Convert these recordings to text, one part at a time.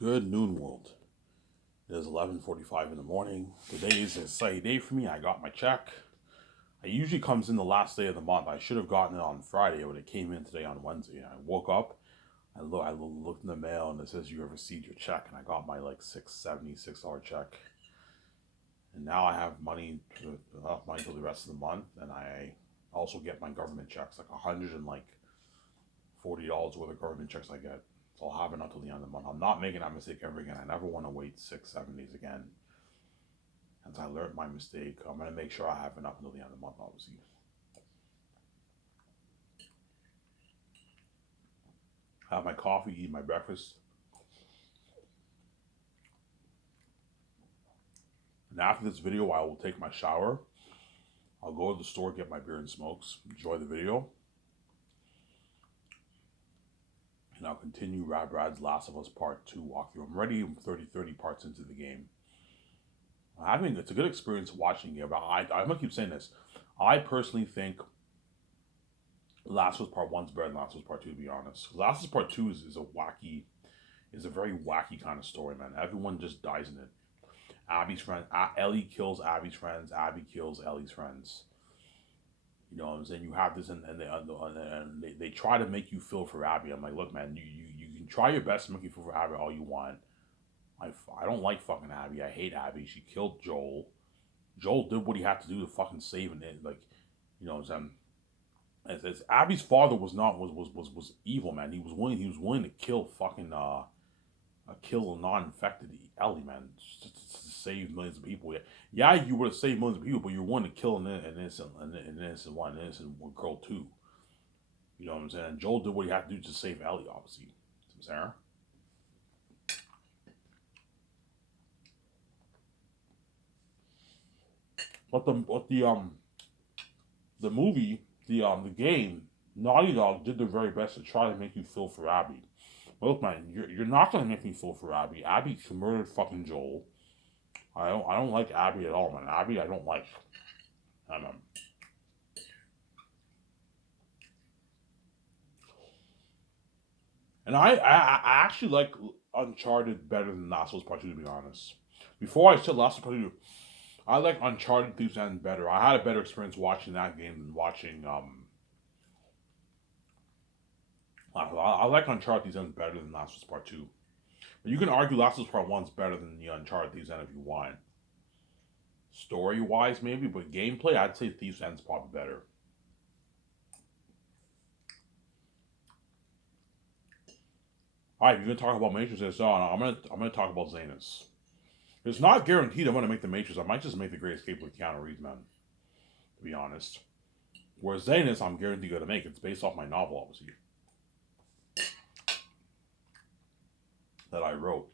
Good noon, world. It is 11:45 in the morning. Today is a sunny day for me. I got my check. It usually comes in the last day of the month. I should have gotten it on Friday, but it came in today on Wednesday. I woke up. I looked in the mail, and it says you have received your check, and I got my like $676 check. And now I have enough money till the rest of the month, and I also get my government checks, like $140 worth of government checks I get. So I'll have it until the end of the month. I'm not making that mistake ever again. I never want to wait 6, 7 days again. As I learned my mistake, I'm gonna make sure I have enough until the end of the month. Obviously, have my coffee, eat my breakfast, and after this video, I will take my shower. I'll go to the store, get my beer and smokes, enjoy the video, and I'll continue Rad's Last of Us Part 2 walkthrough. I'm already 30 parts into the game. It's a good experience watching it, but I'm gonna keep saying this. I personally think Last of Us Part 1 is better than Last of Us Part 2, to be honest. Last of Us Part 2 is a very wacky kind of story, man. Everyone just dies in it. Abby's friend, Ellie kills Abby's friends. Abby kills Ellie's friends. You know what I'm saying? You have this, and they try to make you feel for Abby. I'm like, look, man, you can try your best to make you feel for Abby all you want. I don't like fucking Abby. I hate Abby. She killed Joel. Joel did what he had to do to fucking save it. Like, you know what I'm saying? As Abby's father was not was evil, man. He was willing to kill fucking kill a non-infected Ellie, man, just to save millions of people. Yeah, you would have saved millions of people, but you're willing to kill an innocent girl too. You know what I'm saying? And Joel did what he had to do to save Ellie, obviously. Sarah. But the movie, the game, Naughty Dog did their very best to try to make you feel for Abby. But look, man, you're not gonna make me feel for Abby. Abby murdered fucking Joel. I don't like Abby at all, man. Abby, I don't like. I don't know. And I actually like Uncharted better than Last of Us Part 2, to be honest. Before I said Last of Us Part 2, I like Uncharted Thieves End better. I had a better experience watching that game than watching. I like Uncharted Thieves End better than Last of Us Part 2. But you can argue Last of Us Part 1 is better than the Uncharted Thieves End if you want. Story wise, maybe, but gameplay, I'd say Thieves End's probably better. Alright, if you're gonna talk about Matrix, I'm gonna talk about Zanus. It's not guaranteed I'm gonna make the Matrix. I might just make the Great Escape with Keanu Reeves, man. To be honest. Whereas Zanus, I'm guaranteed gonna make. It's based off my novel, obviously, that I wrote.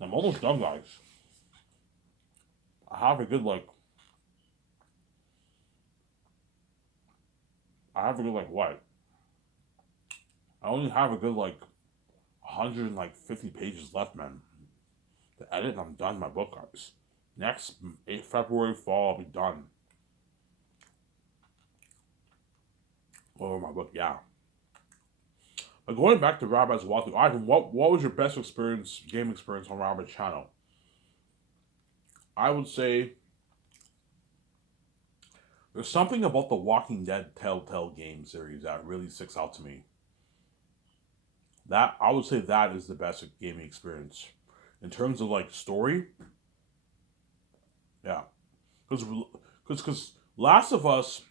I'm almost done, guys. I have a good like. I have a good like what? I only have a good like 150 pages left, man. To edit, and I'm done my book, guys. Next February fall, I'll be done over my book. Yeah. But going back to Rabbi's walkthrough, Ivan, what was your best game experience on Rabbi's channel? I would say there's something about the Walking Dead Telltale game series that really sticks out to me. That I would say that is the best gaming experience in terms of like story. Yeah, because Last of Us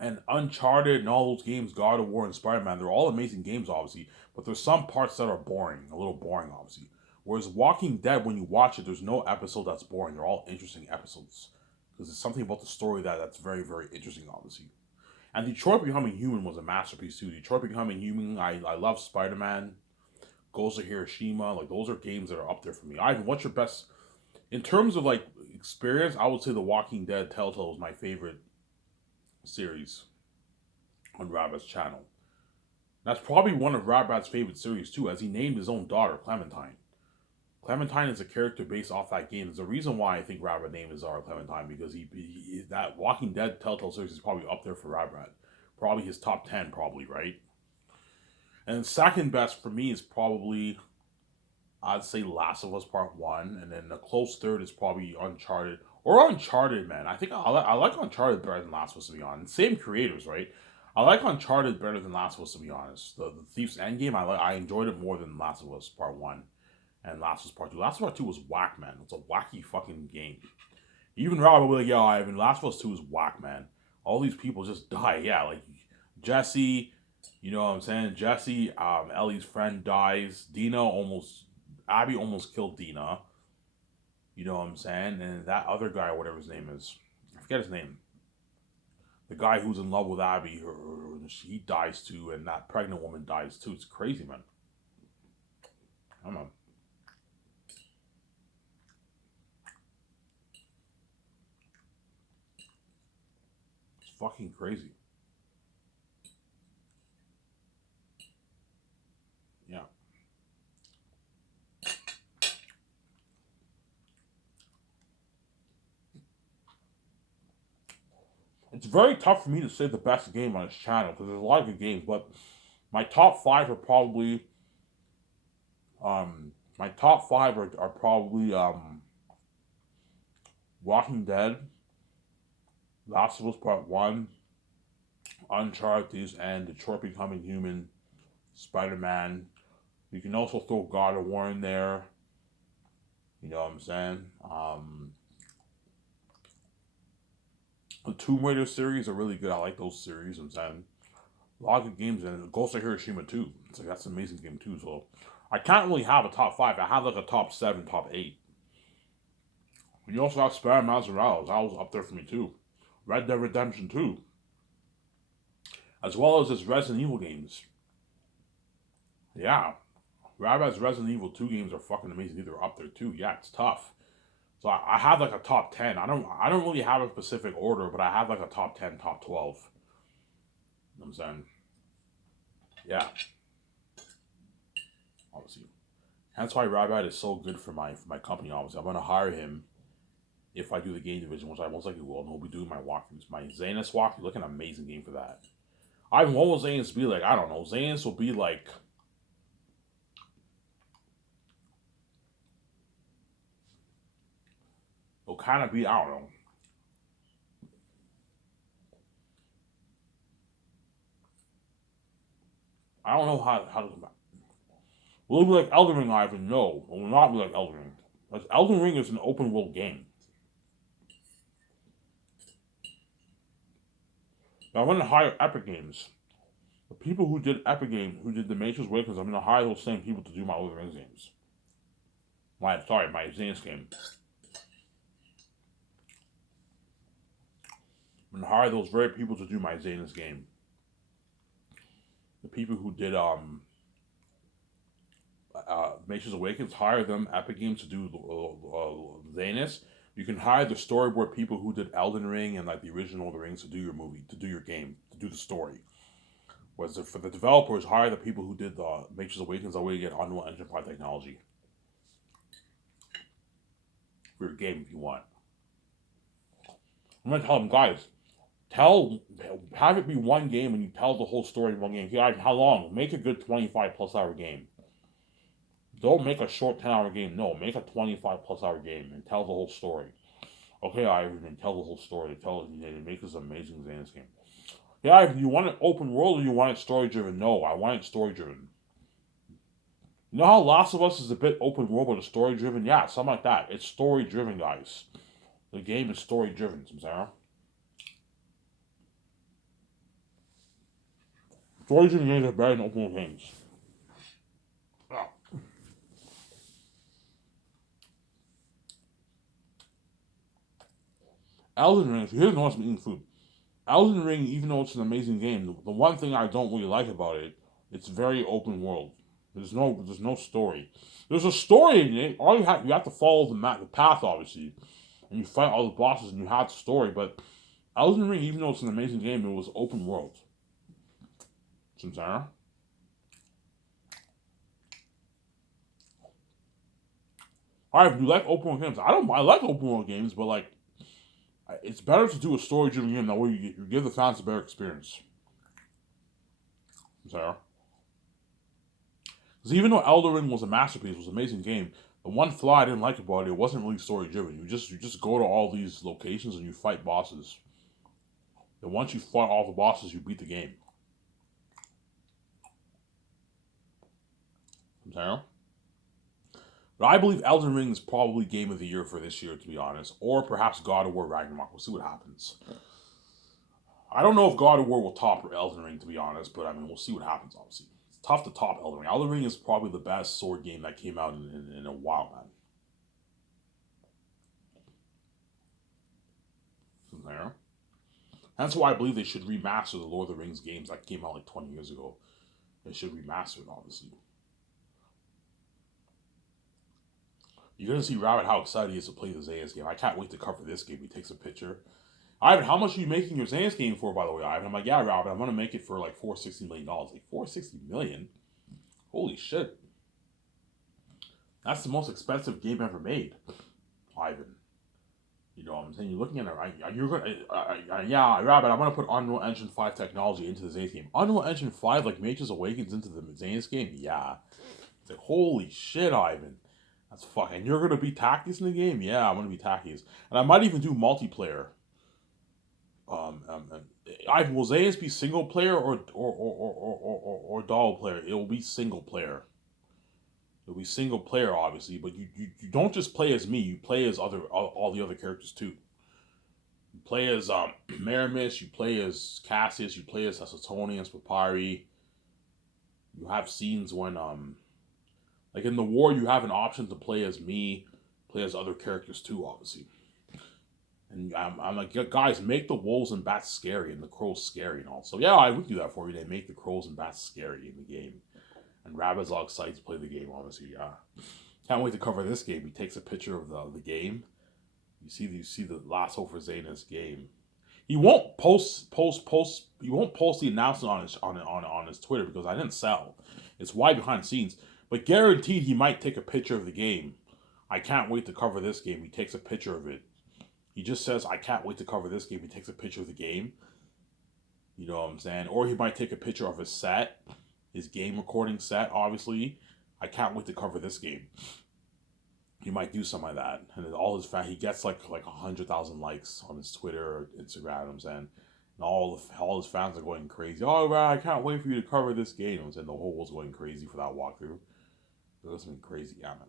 and Uncharted and all those games, God of War and Spider Man, they're all amazing games, obviously. But there's some parts that are boring, a little boring, obviously. Whereas Walking Dead, when you watch it, there's no episode that's boring. They're all interesting episodes because there's something about the story that's very, very interesting, obviously. And Detroit Becoming Human was a masterpiece too. Detroit Becoming Human, I love Spider Man, Ghost of Hiroshima. Like those are games that are up there for me. Ivan, what's your best in terms of like experience? I would say The Walking Dead Telltale is my favorite series on Rabbit's channel. That's probably one of Rabbit's favorite series too, as he named his own daughter Clementine. Clementine is a character based off that game. There's a reason why I think Rabbit named his daughter Clementine because that Walking Dead Telltale series is probably up there for Rabbit. Probably his top 10, probably, right? And second best for me is probably, I'd say, Last of Us Part One, and then the close third is probably Uncharted or Uncharted. Man, I think I like Uncharted better than Last of Us, to be honest. Same creators, right? I like Uncharted better than Last of Us, to be honest. The Thief's Endgame, I enjoyed it more than Last of Us Part One and Last of Us Part Two. Last of Us Part Two was whack, man. It's a wacky fucking game. Even Rob will be like, "Yo, Ivan, Last of Us Two is whack, man. All these people just die. Yeah, like Jesse, you know what I'm saying? Jesse, Ellie's friend dies. Abby almost killed Dina. You know what I'm saying? And that other guy, whatever his name is, I forget his name. The guy who's in love with Abby, he dies too, and that pregnant woman dies too. It's crazy, man. I don't know. It's fucking crazy. Yeah. It's very tough for me to say the best game on this channel because there's a lot of good games, but my top five are probably Walking Dead, Last of Us Part One, Uncharted, and Detroit Becoming Human, Spider Man. You can also throw God of War in there. You know what I'm saying? The Tomb Raider series are really good. I like those series. I'm saying a lot of good games, and Ghost of Hiroshima too. It's like that's an amazing game too. So I can't really have a top five. I have like a top seven, top eight. And you also have Spider Man Morales. That was up there for me too. Red Dead Redemption 2, as well as his Resident Evil games. Yeah, Rabbids Resident Evil 2 games are fucking amazing. They're up there too. Yeah, it's tough. So I have like a top 10. I don't really have a specific order, but I have like a top 10, top 12. You know what I'm saying? Yeah, obviously. That's why Rabbit is so good for my company. Obviously, I'm gonna hire him if I do the game division, which I most likely will. And he'll be doing my walkthroughs. My Zanus walkthrough, look an amazing game for that. What will Zanus be like? I don't know. Zanus will be like, it'll kind of be, I don't know. I don't know how to. Will it be like Elden Ring, Ivan? No, it will not be like Elden Ring. Because Elden Ring is an open world game. Now, I'm going to hire Epic Games. The people who did Epic Games, who did the Matrix Awakens, I'm going to hire those same people to do my Elden Ring games. My Xenos game. I'm going to hire those very people to do my Xenos game. The people who did Matrix Awakens, hire them, Epic Games, to do Xenos. You can hire the storyboard people who did Elden Ring and like the original The Rings to do your movie, to do your game, to do the story. Whereas for the developers, hire the people who did the Matrix Awakens. That way you get Unreal Engine 5 technology for your game if you want. I'm gonna tell them, guys, have it be one game and you tell the whole story in one game. Guys, how long? Make a good 25 plus hour game. Don't make a short 10 hour game. No, make a 25 plus hour game and tell the whole story. Okay, Ivan, and tell the whole story. Make this amazing Xanax game. Yeah, Ivan, you want it open world or you want it story driven? No, I want it story driven. You know how Last of Us is a bit open world but it's story driven? Yeah, something like that. It's story driven, guys. The game is story driven, Samsara. Story driven games are better than open world games. Oh. Elden Ring, if you didn't know, I'm eating food. Elden Ring, even though it's an amazing game, the one thing I don't really like about it, it's very open world. There's no story. There's a story in it. All you have to follow the path, obviously, and you fight all the bosses and you have the story. But Elden Ring, even though it's an amazing game, it was open world. Sincera? Alright, if you like open world games, I like open world games, but like, it's better to do a story driven game. That way you give the fans a better experience. Sincera? Because even though Elden Ring was a masterpiece, was an amazing game, the one flaw I didn't like about it wasn't really story driven. You just go to all these locations and you fight bosses. And once you fought all the bosses, you beat the game. Okay? But I believe Elden Ring is probably game of the year for this year, to be honest, or perhaps God of War Ragnarok. We'll see what happens. I don't know if God of War will top Elden Ring, to be honest, but I mean, we'll see what happens. Obviously, it's tough to top Elden Ring. Elden Ring is probably the best sword game that came out in a while, man. There. That's why I believe they should remaster the Lord of the Rings games that came out like 20 years ago. They should remaster it, obviously. You're gonna see Rabbit how excited he is to play the Zayas game. I can't wait to cover this game. He takes a picture. Ivan, how much are you making your Zayas game for, by the way, Ivan? I'm like, yeah, Rabbit, I'm gonna make it for like $460 million. Like $460 million? Holy shit. That's the most expensive game ever made, Ivan. You know what I'm saying? You're looking at it, right? You're gonna, yeah, Rabbit. I'm gonna put Unreal Engine 5 technology into the Zane's game. Unreal Engine 5, like Mages Awakens into the Zane's game. Yeah, it's like holy shit, Ivan. That's fucking. You're gonna be Tactics in the game? Yeah, I'm gonna be Tactics, and I might even do multiplayer. Ivan, will Zane's be single player or double player? It will be single player. It'll be single player, obviously, but you don't just play as me. You play as all the other characters too. You play as Maramis. You play as Cassius. You play as Suetonius, Papyri. You have scenes when like in the war, you have an option to play as me, play as other characters too, obviously. And I'm like, guys, make the wolves and bats scary and the crows scary and all. So yeah, I would do that for you. They make the crows and bats scary in the game. And Rabbit's all excited to play the game, obviously. Yeah, can't wait to cover this game. He takes a picture of the game. You see the last hope for Zayn's game. He won't post. He won't post the announcement on his Twitter because I didn't sell. It's why behind the scenes, but guaranteed he might take a picture of the game. I can't wait to cover this game. He takes a picture of it. He just says, I can't wait to cover this game. He takes a picture of the game. You know what I'm saying? Or he might take a picture of his set, his game recording set, obviously. I can't wait to cover this game. He might do something like that. And all his fans, he gets like 100,000 likes on his Twitter or Instagram, you know what I'm saying? And all his fans are going crazy. Oh, man, I can't wait for you to cover this game. You know what I'm saying? The whole world's going crazy for that walkthrough. That's something crazy, yeah, man.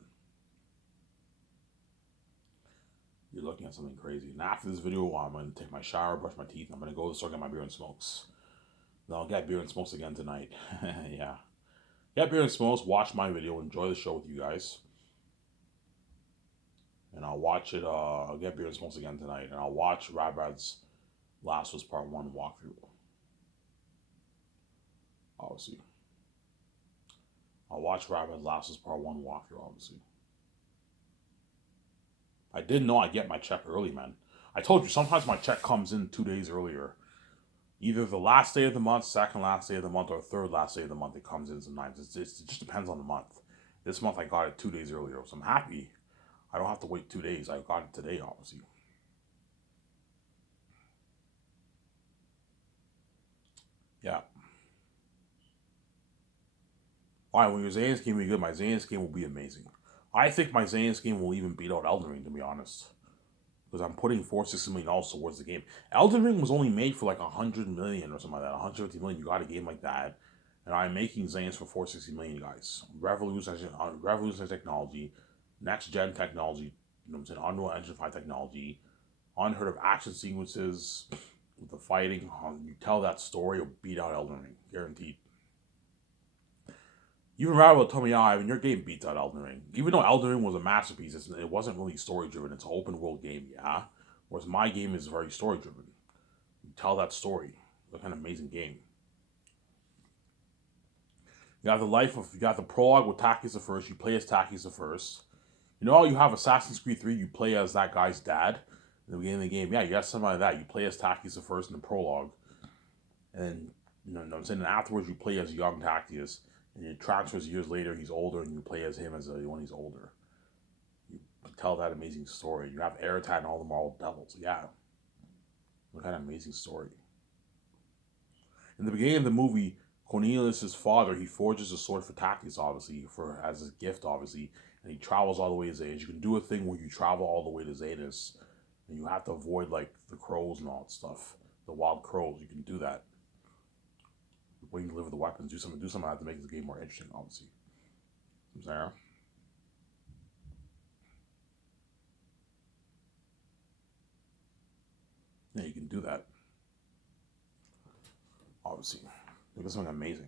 You're looking at something crazy. And after this video, I'm going to take my shower, brush my teeth, and I'm going to go to the store and get my beer and smokes. Then I'll get beer and smokes again tonight. Yeah. Get beer and smokes, watch my video, enjoy the show with you guys. And I'll watch it, I'll get beer and smokes again tonight. And I'll watch Rad's Last of Us Part 1 walkthrough. Obviously. I'll watch Rad's Last of Us Part 1 walkthrough, obviously. I didn't know I'd get my check early, man. I told you, sometimes my check comes in 2 days earlier. Either the last day of the month, second last day of the month, or third last day of the month it comes in sometimes. It just depends on the month. This month I got it 2 days earlier, so I'm happy. I don't have to wait 2 days. I got it today, obviously. Yeah. Alright, when your Zane's game will be good, my Zane's game will be amazing. I think my Zane's game will even beat out Elden Ring, to be honest. Because I'm putting $460 million towards the game. Elden Ring was only made for like $100 million or something like that. $150 million. You got a game like that, and I'm making Zane's for $460 million, guys. Revolutionary technology, next gen technology. You know what I'm saying? Unreal Engine 5 technology, unheard of action sequences with the fighting. You tell that story, you'll beat out Elden Ring, guaranteed. Even Rabbit told me, I mean, your game beats out Elden Ring. Even though Elden Ring was a masterpiece, it wasn't really story driven. It's an open world game, yeah. Whereas my game is very story driven. You tell that story. It's an amazing game. You got the prologue with Takis the First. You play as Takis the First. You know how you have Assassin's Creed 3, you play as that guy's dad in the beginning of the game. Yeah, you got something like that. You play as Takis the First in the prologue. And you know what I'm saying? And afterwards you play as young Takis. And it transfers years later, he's older, and you play as him when he's older. You tell that amazing story. You have Eretat and all the Marvel Devils. Yeah. What kind of amazing story. In the beginning of the movie, Cornelius' father, he forges a sword for Tactics, obviously, for as a gift, obviously, and he travels all the way to Zanus. You can do a thing where you travel all the way to Zanus, and you have to avoid like the crows and all that stuff, the wild crows. You can do that when you deliver the weapons. Do something to make the game more interesting, obviously. Sarah. Yeah, you can do that. Obviously, it's something amazing.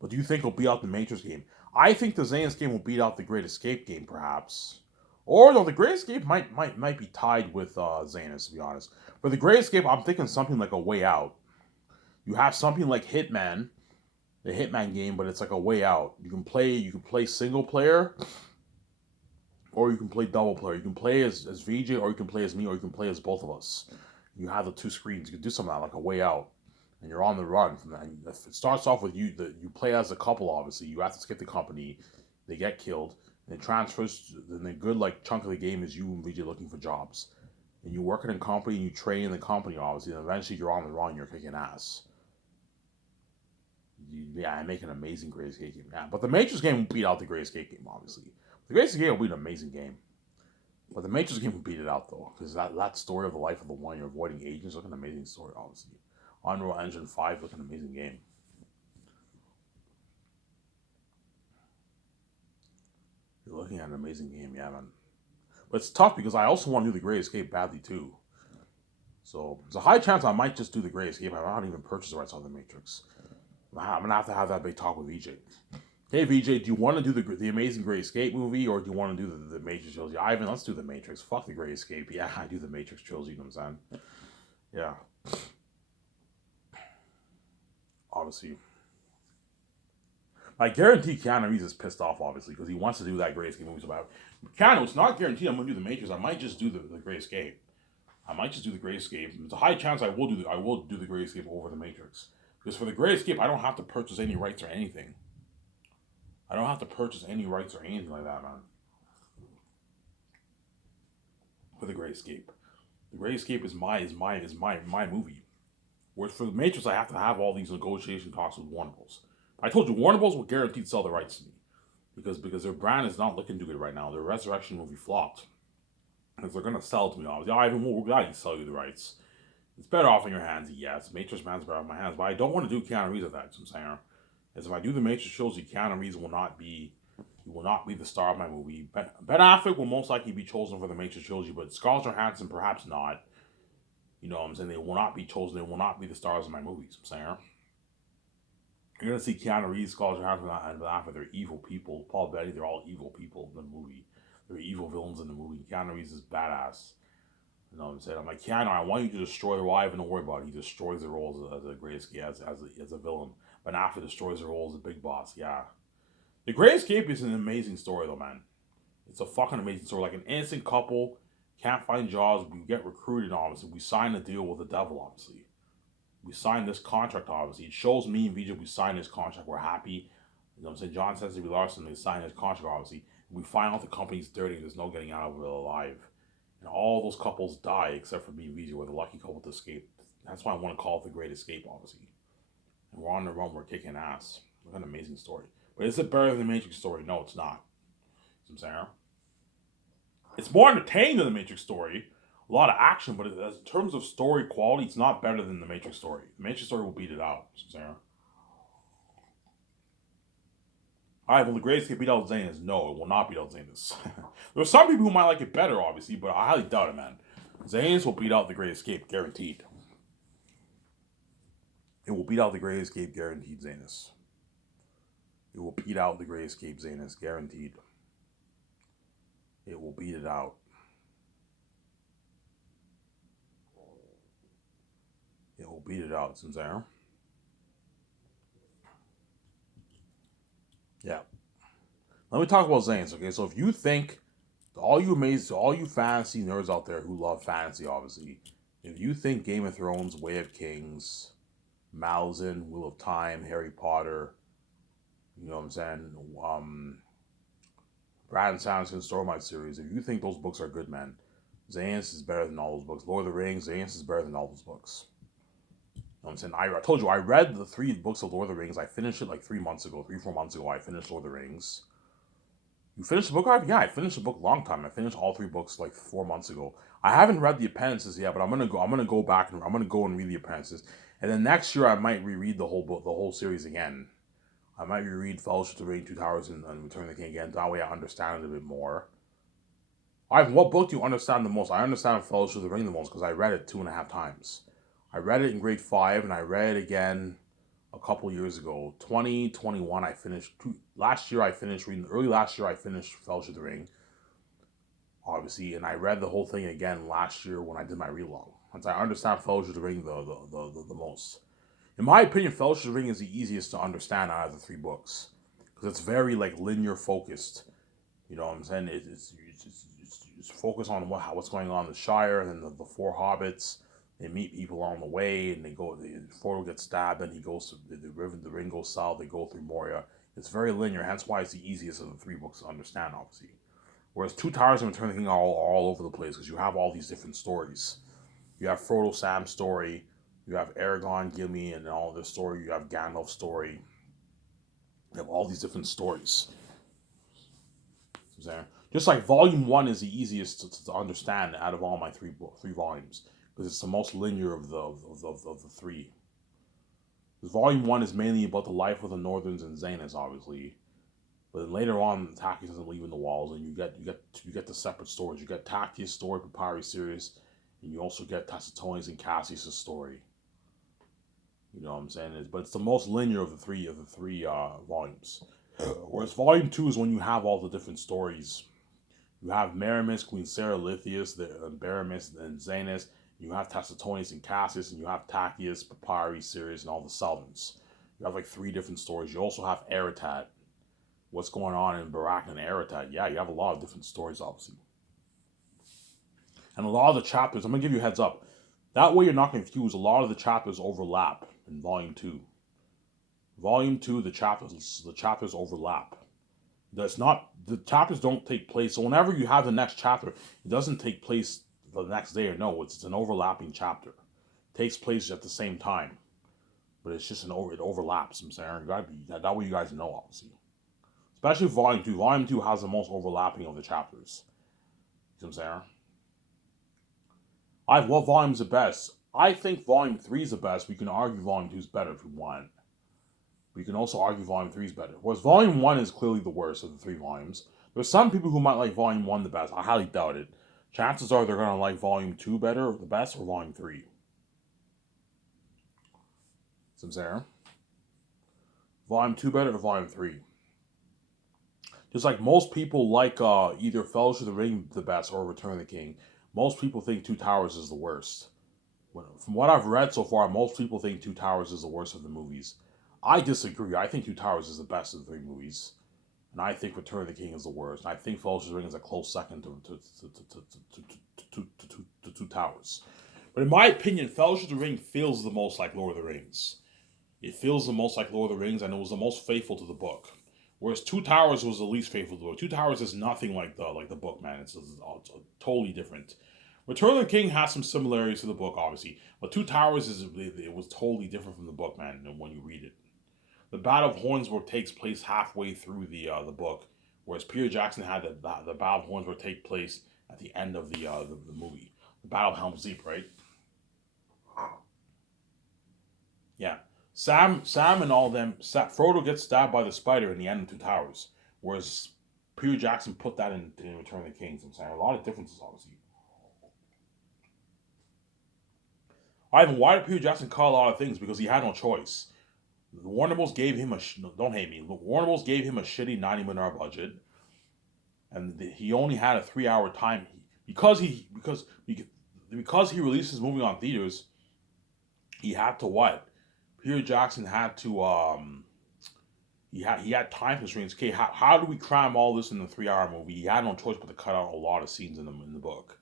But do you think it'll beat out the Matrix game? I think the Zanus game will beat out the Great Escape game, perhaps. Or no, the Great Escape might be tied with Zanus, to be honest. For the Great Escape, I'm thinking something like a Way Out. You have something like Hitman, the Hitman game, but it's like a Way Out. You can play single player, or you can play double player. You can play as VJ, or you can play as me, or you can play as both of us. You have the two screens. You can do something like a Way Out, and you're on the run from that. And if it starts off with you play as a couple. Obviously, you have to skip the company. They get killed. And it transfers. Then the good like chunk of the game is you and VJ looking for jobs, and you work in a company and you train in the company. Obviously, and eventually you're on the run. You're kicking ass. Yeah, I make an amazing Great Escape game. Yeah, but the Matrix game will beat out the Great Escape game. Obviously, the Great Escape game will be an amazing game. But the Matrix game will beat it out though, because that story of the life of the one you're avoiding agents look an amazing story. Obviously, Unreal Engine 5 look an amazing game. You're looking at an amazing game, yeah, man. But it's tough because I also want to do the Great Escape badly too. So there's a high chance I might just do the Great Escape. I might not even purchase the rights on the Matrix. I'm gonna have to have that big talk with VJ. Hey VJ, do you want to do the Amazing Great Escape movie, or do you want to do the Matrix trilogy? Ivan, let's do the Matrix. Fuck the Great Escape. Yeah, I do the Matrix trilogy. You know what I'm saying? Yeah, obviously. I guarantee Keanu Reeves is pissed off, obviously, because he wants to do that Great Escape movie so bad. Keanu, it's not guaranteed I'm gonna do the Matrix. I might just do the Great Escape. I might just do the Great Escape. There's a high chance I will do the Great Escape over the Matrix. Because for the Great Escape, I don't have to purchase any rights or anything. I don't have to purchase any rights or anything like that, man. For the Great Escape, the Great Escape is my movie. Whereas for the Matrix, I have to have all these negotiation talks with Warner Bros. I told you Warner Bros. Will guaranteed sell the rights to me because their brand is not looking too good right now. Their Resurrection movie flopped. Because they're gonna sell it to me, obviously. I even more glad to sell you the rights. It's better off in your hands, yes. Matrix Man's better off in my hands, but I don't want to do Keanu Reeves at that. So I'm saying, as if I do the Matrix trilogy, Keanu Reeves will not be the star of my movie. Ben Affleck will most likely be chosen for the Matrix trilogy, but Scarlett Johansson perhaps not. You know what I'm saying? They will not be chosen. They will not be the stars of my movies. I'm saying. You're gonna see Keanu Reeves, Scarlett Johansson, and Ben Affleck. They're evil people. Paul Bettany, they're all evil people in the movie. They're evil villains in the movie. Keanu Reeves is badass. You know what I'm saying? I'm like, Keanu, I want you to destroy the role. I have no worry about it. He destroys the role as a great escape, as a villain. But after destroys the role as a big boss, yeah. The Great Escape is an amazing story, though, man. It's a fucking amazing story. Like an innocent couple, can't find jobs, we get recruited, obviously. We sign a deal with the devil, obviously. We signed this contract, obviously. It shows me and Vijay we signed this contract. We're happy. You know what I'm saying? John says to be Larson, they signed this contract, obviously. We find out the company's dirty and there's no getting out of it alive. And all those couples die except for me and Vijay. We're the lucky couple to escape. That's why I want to call it the Great Escape, obviously. And we're on the run, we're kicking ass. What an amazing story. But is it better than the Matrix story? No, it's not. You know what I'm saying? It's more entertaining than the Matrix story. A lot of action, but in terms of story quality, it's not better than the Matrix story. The Matrix story will beat it out. You know what I'm saying? Alright, well, the Great Escape beat out Zanus. No, it will not beat out Zanus. There's some people who might like it better, obviously, but I highly doubt it, man. Zanus will beat out the Great Escape, guaranteed. It will beat out the Great Escape, guaranteed, Zanus. It will beat out the Great Escape, Zanus, guaranteed. It will beat it out. It will beat it out, Sinzara. Yeah. Let me talk about Zanus, okay? So if you think, all you fantasy nerds out there who love fantasy, obviously, if you think Game of Thrones, Way of Kings, Malzahn, Wheel of Time, Harry Potter, you know what I'm saying, Brandon Sanderson's Stormlight series, if you think those books are good, man, Zanus is better than all those books. Lord of the Rings, Zanus is better than all those books. know what I'm saying? I told you, I read the 3 books of Lord of the Rings. I finished it like 4 months ago. I finished Lord of the Rings. You finished the book, Harvey? Yeah, I finished the book a long time. I finished all 3 books like 4 months ago. I haven't read the appendices yet, but I'm gonna go. I'm gonna go back and I'm gonna go and read the appendices. And then next year I might reread the whole book, the whole series again. I might reread Fellowship of the Ring, Two Towers, and Return of the King again. That way I understand it a bit more. What book do you understand the most? I understand Fellowship of the Ring the most because I read it 2.5 times. I read it in grade 5 and I read it again a couple years ago. 2021 I finished. Last year I finished reading. Early last year I finished Fellowship of the Ring, obviously, and I read the whole thing again last year when I did my relog. Since I understand Fellowship of the Ring the most. In my opinion, Fellowship of the Ring is the easiest to understand out of the 3 books because it's very like linear focused. You know what I'm saying? It's focused on what's going on in the Shire, and then the 4 hobbits. They meet people along the way, and Frodo gets stabbed, and he goes to the ring goes south. They go through Moria. It's very linear, hence why it's the easiest of the 3 books to understand, obviously. Whereas Two Towers and Return of the King are all over the place because you have all these different stories. You have Frodo Sam's story, you have Aragorn, Gimli, and all this story. You have Gandalf's story. You have all these different stories. Just like Volume 1 is the easiest to understand out of all my 3 volumes because it's the most linear of the 3. Because Volume 1 is mainly about the life of the Northerns and Xehanort, obviously. But then later on, Tacitus isn't leaving the walls, and you get the separate stories. You get Tactius' story, Papyri series, and you also get Tacitonius and Cassius' story. You know what I'm saying? But it's the most linear of the three volumes. Whereas Volume 2 is when you have all the different stories. You have Meramis, Queen Sarah, Lithius, Baramis, and Xehanort. You have Tacitonius and Cassius, and you have Tactius, Papyri series, and all the Selvins. You have like 3 different stories. You also have Aratat. What's going on in Barak and Aratat? Yeah, you have a lot of different stories, obviously. And a lot of the chapters, I'm going to give you a heads up. That way you're not confused. A lot of the chapters overlap in Volume 2. Volume 2, the chapters overlap. The chapters don't take place. So whenever you have the next chapter, it doesn't take place the next day or no. It's an overlapping chapter. It takes place at the same time. But it's just it overlaps. I'm saying that way you guys know, obviously. Especially Volume 2. Volume 2 has the most overlapping of the chapters. You know what I'm saying? What volume's the best? I think Volume 3 is the best. We can argue Volume 2 is better if we want. We can also argue Volume 3 is better. Whereas Volume 1 is clearly the worst of the 3 volumes. There's some people who might like Volume 1 the best. I highly doubt it. Chances are they're going to like Volume 2 better, the best, or Volume 3. You know what I'm saying? Volume 2 better or Volume 3? Just like most people like either Fellowship of the Ring the best or Return of the King, most people think Two Towers is the worst. From what I've read so far, most people think Two Towers is the worst of the movies. I disagree. I think Two Towers is the best of the 3 movies. And I think Return of the King is the worst. And I think Fellowship of the Ring is a close second to Two Towers. But in my opinion, Fellowship of the Ring feels the most like Lord of the Rings. It feels the most like Lord of the Rings, and it was the most faithful to the book. Whereas Two Towers was the least faithful to the book. Two Towers is nothing like the book, man. It's totally different. Return of the King has some similarities to the book, obviously, but Two Towers it was totally different from the book, man. When you read it, the Battle of Hornsburg takes place halfway through the book, whereas Peter Jackson had the Battle of Hornsburg take place at the end of the movie, the Battle of Helm's Deep, right? Yeah. Sam and all them, Frodo gets stabbed by the spider in the end of Two Towers, whereas Peter Jackson put that in Return of the King. So I'm saying a lot of differences, obviously. Ivan, why did Peter Jackson cut a lot of things? Because he had no choice. Warner Bros. Gave him don't hate me. Warner Bros. Gave him a shitty $90 million budget, and he only had a 3-hour time because he released his movie on theaters. He had to what? Peter Jackson had to he had time constraints. Okay, how do we cram all this in a 3-hour movie? He had no choice but to cut out a lot of scenes in the book,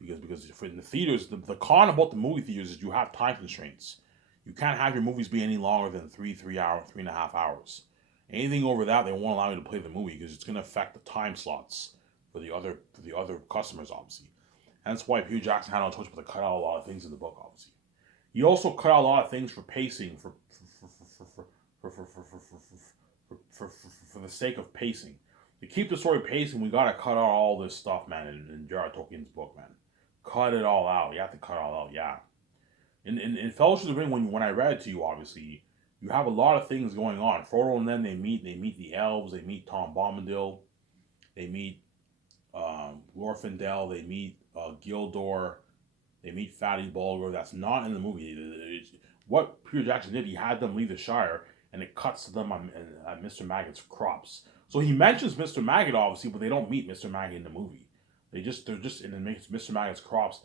because in the theaters, the con about the movie theaters is you have time constraints. You can't have your movies be any longer than 3.5 hours. Anything over that, they won't allow you to play the movie because it's going to affect the time slots for the other customers, obviously. And that's why Peter Jackson had no choice but to cut out a lot of things in the book, obviously. He also cut out a lot of things for pacing, for the sake of pacing. To keep the story pacing, we gotta cut out all this stuff, man. In J.R.R. Tolkien's book, man, cut it all out. You have to cut it all out. Yeah. In Fellowship of the Ring, when I read it to you, obviously, you have a lot of things going on. Frodo and them, they meet the elves, they meet Tom Bombadil, they meet Glorfindel, they meet Gildor, they meet Fatty Bulgur. That's not in the movie. What Peter Jackson did, he had them leave the Shire, and it cuts to them on Mr. Maggot's crops. So he mentions Mr. Maggot, obviously, but they don't meet Mr. Maggot in the movie. They're just in Mr. Maggot's crops,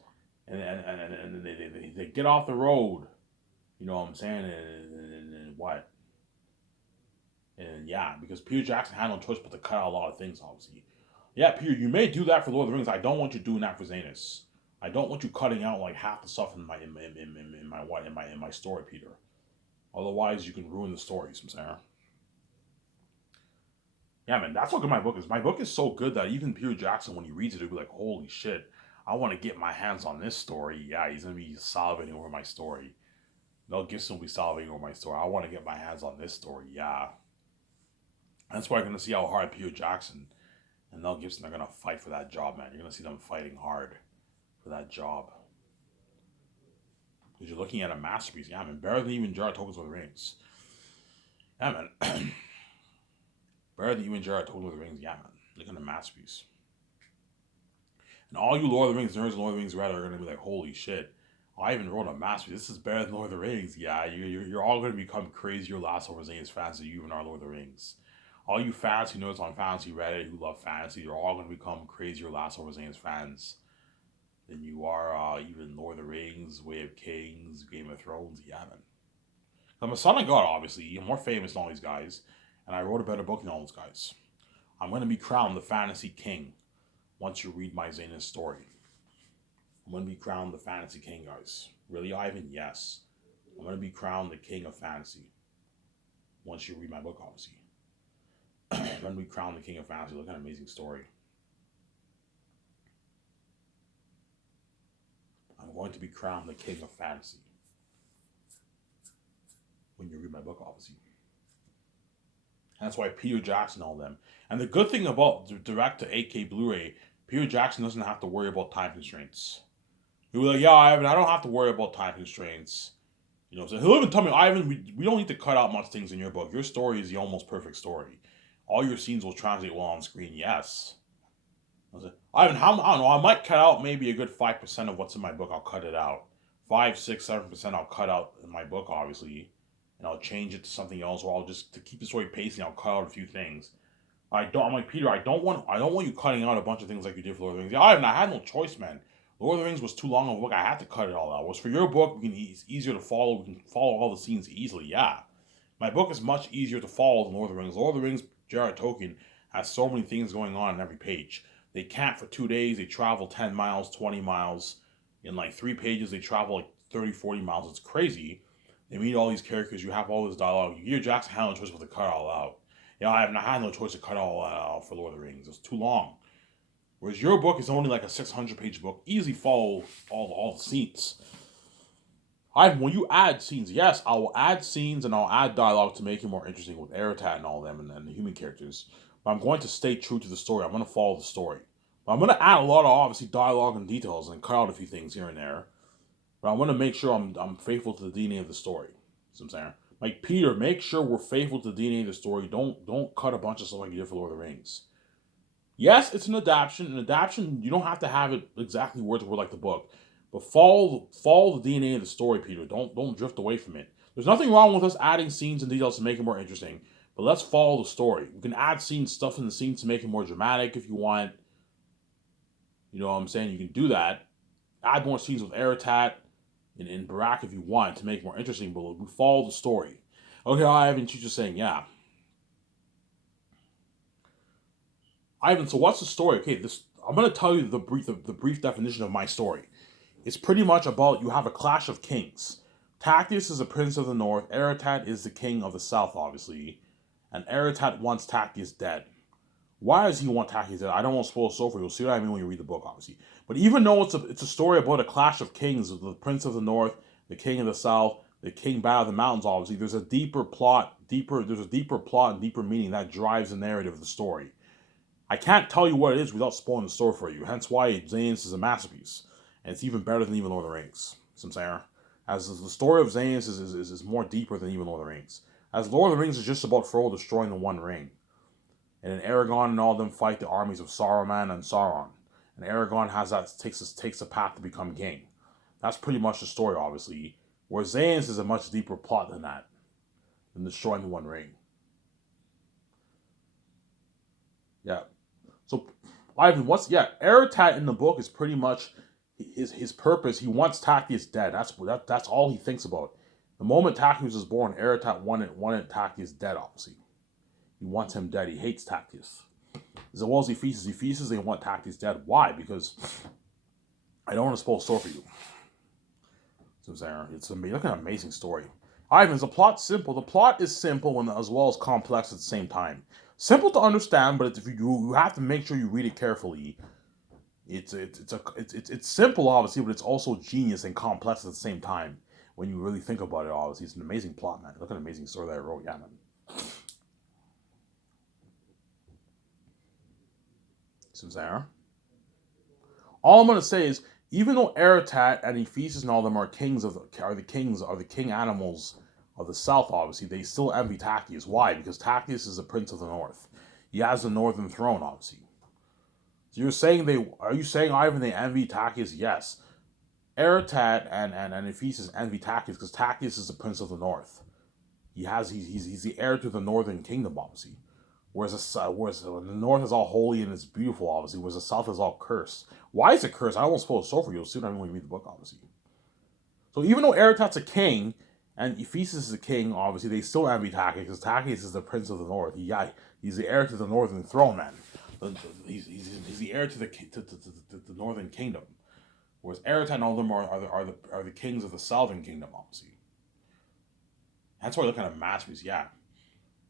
and they get off the road. You know what I'm saying? And what? And yeah, because Peter Jackson had no choice but to cut out a lot of things, obviously. Yeah, Peter, you may do that for Lord of the Rings. I don't want you doing that for Zanus. I don't want you cutting out like half the stuff in my story, Peter. Otherwise, you can ruin the story. I'm saying. Yeah, man, that's what good my book is. My book is so good that even Peter Jackson, when he reads it, he'll be like, "Holy shit, I want to get my hands on this story." Yeah, he's gonna be salivating over my story. Mel Gibson will be salivating over my story. I want to get my hands on this story. Yeah, that's why you're gonna see how hard Peter Jackson and Mel Gibson are gonna fight for that job, man. You're gonna see them fighting hard for that job. Because you're looking at a masterpiece. Yeah, man, better than even J.R.R. Tolkien's Lord of the Rings. Yeah, man. Better than even J.R.R. Tolkien's Lord of the Rings. Yeah, man. Looking at a masterpiece. And all you Lord of the Rings nerds and Lord of the Rings read are going to be like, holy shit, I even wrote a masterpiece. This is better than Lord of the Rings. Yeah, you're all going to become crazier Last of Us fans than you even are Lord of the Rings. All you fantasy nerds on Fantasy Reddit who love fantasy, you're all going to become crazier Last of Us fans than you are even Lord of the Rings, Way of Kings, Game of Thrones. Yeah, man. I'm a son of God, obviously. I'm more famous than all these guys. And I wrote a better book than all those guys. I'm going to be crowned the fantasy king once you read my Zanus story. I'm going to be crowned the fantasy king, guys. Really, Ivan? Yes. I'm going to be crowned the king of fantasy once you read my book, obviously. I'm going to be crowned the king of fantasy. Look at an amazing story. I'm going to be crowned the king of fantasy when you read my book, obviously. That's why Peter Jackson, all them. And the good thing about the direct to 8K Blu-ray, Peter Jackson doesn't have to worry about time constraints. He'll be like, yeah, Ivan, I don't have to worry about time constraints. You know, so he'll even tell me, Ivan, we don't need to cut out much things in your book. Your story is the almost perfect story. All your scenes will translate well on screen. Yes. I was like, Ivan, I don't know. I might cut out maybe a good 5% of what's in my book. I'll cut it out. 5, 6, 7% I'll cut out in my book, obviously. And I'll change it to something else, or I'll just, to keep the story pacing, I'll cut out a few things. I'm like, Peter, I don't want you cutting out a bunch of things like you did for Lord of the Rings. Yeah, I had no choice, man. Lord of the Rings was too long of a book. I had to cut it all out. Whereas for your book, it's easier to follow. We can follow all the scenes easily. Yeah, my book is much easier to follow than Lord of the Rings. Lord of the Rings, J.R.R. Tolkien has so many things going on in every page. They camp for 2 days. They travel 10 miles, 20 miles. In like 3 pages, they travel like 30, 40 miles. It's crazy. They meet all these characters. You have all this dialogue. Peter Jackson had no choice but to cut it all out. Yeah, I had no choice to cut all that out for Lord of the Rings. It's too long. Whereas your book is only like a 600-page book. Easily follow all the scenes. When you add scenes, yes, I will add scenes and I'll add dialogue to make it more interesting with Eretat and all them and the human characters. But I'm going to stay true to the story. I'm going to follow the story. But I'm going to add a lot of, obviously, dialogue and details and cut out a few things here and there. But I want to make sure I'm faithful to the DNA of the story. You know what I'm saying? Like, Peter, make sure we're faithful to the DNA of the story. Don't cut a bunch of stuff like you did for Lord of the Rings. Yes, it's an adaptation. An adaptation, you don't have to have it exactly word to word like the book. But follow the DNA of the story, Peter. Don't drift away from it. There's nothing wrong with us adding scenes and details to make it more interesting. But let's follow the story. We can add stuff in the scenes to make it more dramatic if you want. You know what I'm saying? You can do that. Add more scenes with Eretat and Barack if you want to make it more interesting, but we follow the story. Okay, Ivan, she's just saying, yeah. Ivan, so what's the story? Okay, I'm going to tell you the brief definition of my story. It's pretty much about you have a clash of kings. Tactius is a prince of the north. Eretat is the king of the south, obviously. And Eretat wants Tactius dead. Why does he want Tactius dead? I don't want to spoil so for you. You'll see what I mean when you read the book, obviously. But even though it's a story about a clash of kings, the prince of the north the king of the south, the king battle of the mountains. Obviously, there's a deeper plot, there's a deeper plot and deeper meaning that drives the narrative of the story. I can't tell you what it is without spoiling the story for you. Hence why Zayn's is a masterpiece, and it's even better than even Lord of the Rings. You know what I'm saying? As the story of Zayn's is more deeper than even Lord of the Rings. As Lord of the Rings is just about Frodo destroying the One Ring, and then Aragorn and all of them fight the armies of Saruman and Sauron, and Aragorn takes a path to become king. That's pretty much the story, obviously. Where Zayn's is a much deeper plot than that, than destroying the One Ring. Yeah. So, Ivan, Eretat in the book is pretty much his purpose. He wants Tacius dead. That's all he thinks about. The moment Tacius was born, Eretat wanted Tacius dead. Obviously, he wants him dead. He hates Tacius. As well as Ephesus, they want Tacius dead. Why? Because I don't want to spoil the story for you. So, it's like an amazing story. Ivan, is the plot simple? The plot is simple and as well as complex at the same time. Simple to understand, but if you have to make sure you read it carefully. It's simple, obviously, but it's also genius and complex at the same time. When you really think about it, obviously, it's an amazing plot, man. Look at an amazing story that I wrote, yeah, man. So there. All I'm gonna say is, even though Eretat and Ephesus and all of them are the king animals of the south, obviously, they still envy Tacius. Why? Because Tacius is the prince of the north. He has the northern throne, obviously. So are you saying, Ivan, they envy Tacius? Yes. Eretat and Ephesus envy Tacius because Tacius is the prince of the north. He's the heir to the northern kingdom, obviously. Whereas the north is all holy and it's beautiful, obviously, whereas the south is all cursed. Why is it cursed? I won't spoil the story for you. You'll see when you read the book, obviously. So even though Eretat's a king and Ephesus is a king, obviously, they still envy Tacius because Tacius is the prince of the north. He's the heir to the northern throne, man. He's the heir to the northern kingdom. Whereas Eretat and all of them are the kings of the southern kingdom, obviously. That's why I look at a masterpiece, yeah.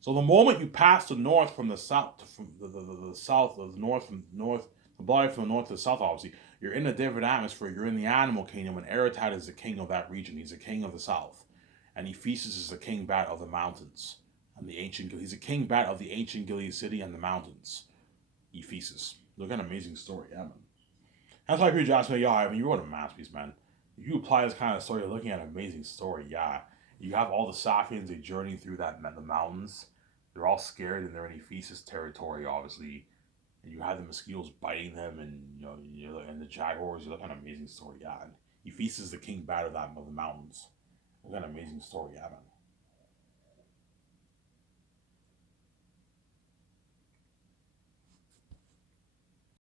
So the moment you pass the north from the south, from the south, the north from north, the body from the north to the south, obviously, you're in a different atmosphere. You're in the animal kingdom, and Eretat is the king of that region. He's the king of the south, and Ephesus is the king bat of the mountains and the ancient. He's the king bat of the ancient Gilead city and the mountains. Ephesus. Look at an amazing story, yeah, man. That's why people ask me, yeah, I mean, you wrote a masterpiece, man. If you apply this kind of story, you're looking at an amazing story, yeah. You have all the Safians, they journey through the mountains. They're all scared and they're in Ephesus territory, obviously. And you have the mosquitoes biting them, and and the jaguars. You look at an amazing story, yeah. And Ephesus is the king bat of the mountains. Look at an amazing story, yeah, man.